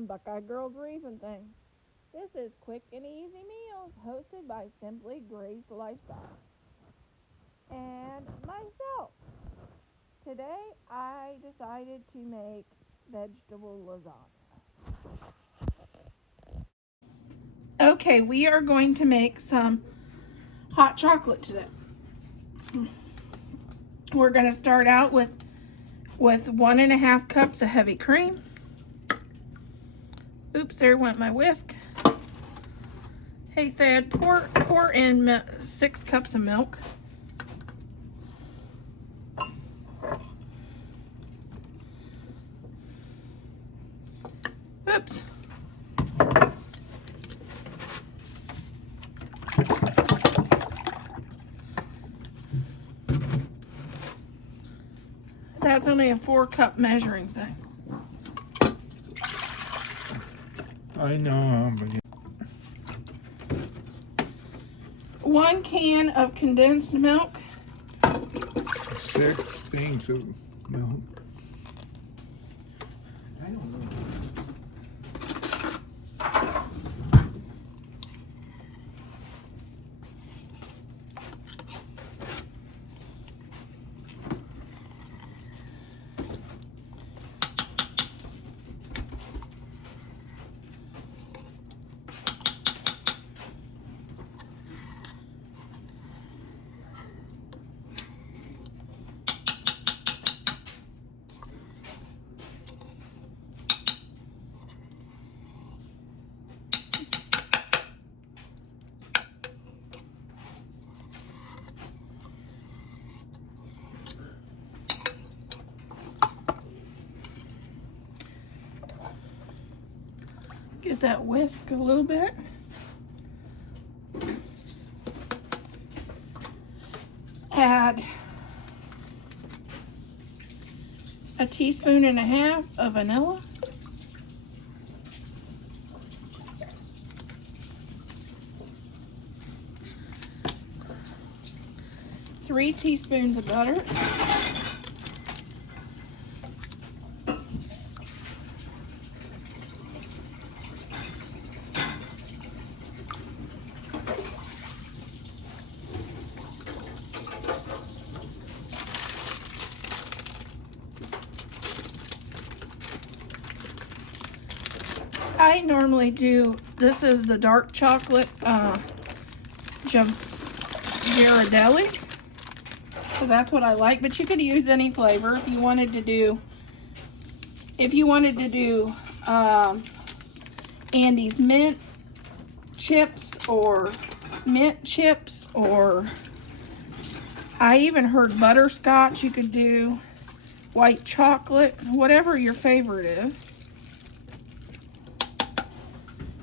from Buckeye Girls Reason Things. This is Quick and Easy Meals hosted by Simply Grace Lifestyle and myself. Today I decided to make vegetable lasagna. Okay, we are going to make some hot chocolate today. We're going to start out with 1.5 cups of heavy cream. Oops, there went my whisk. Hey Thad, pour in 6 cups of milk. Oops. That's only a 4-cup measuring thing. I know, but 1 can of condensed milk. 6 things of milk. I don't know. Get that whisk a little bit. Add a 1.5 teaspoons of vanilla. Three teaspoons of butter. I normally do, this is the dark chocolate Ghirardelli, because that's what I like, but you could use any flavor if you wanted to do, Andy's mint chips or mint chips, or I even heard butterscotch you could do, white chocolate, whatever your favorite is.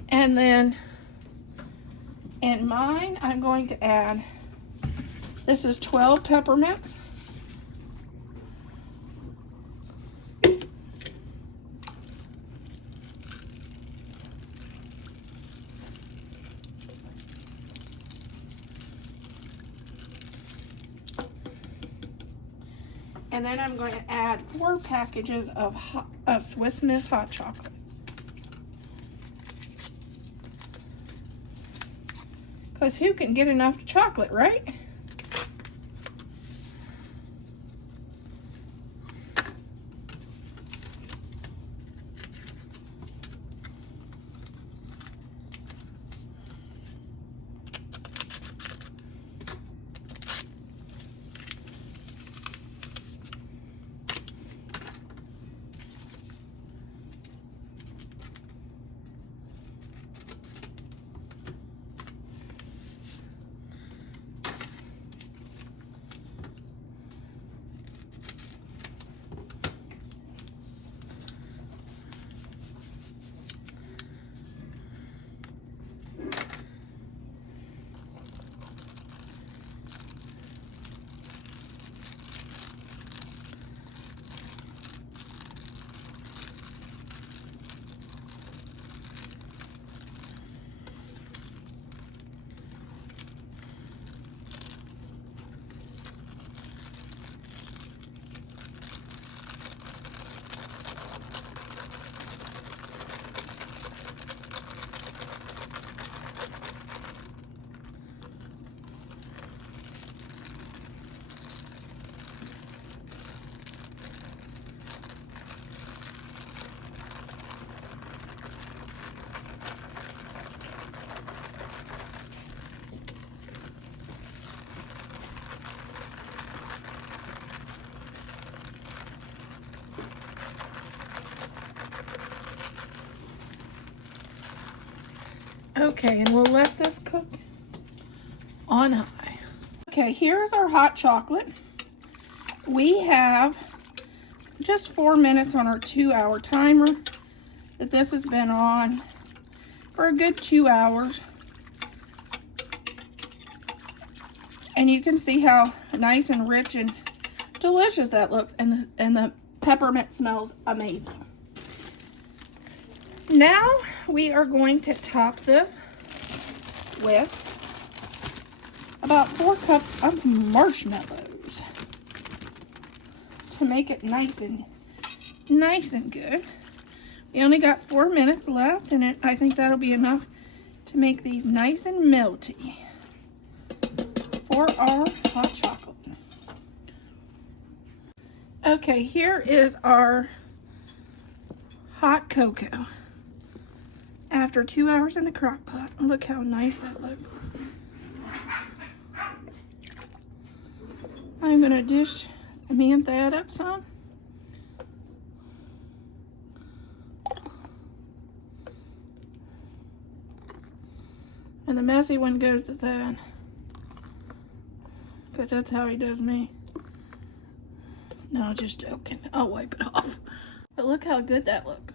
And then in mine, I'm going to add, this is 12 peppermints. And then I'm going to add 4 packages of Swiss Miss hot chocolate. Because who can get enough chocolate, right? Okay, and we'll let this cook on high. Okay, here's our hot chocolate. We have just 4 minutes on our 2-hour timer that this has been on for a good 2 hours. And you can see how nice and rich and delicious that looks, and the peppermint smells amazing. Now we are going to top this with about 4 cups of marshmallows to make it nice and good. We only got 4 minutes left, and I think that'll be enough to make these nice and melty for our hot chocolate. Okay, here is our hot cocoa after 2 hours in the crock pot. Look how nice that looks. I'm gonna dish that up some. And the messy one goes to that, because that's how he does me. No, just joking. I'll wipe it off. But look how good that looks.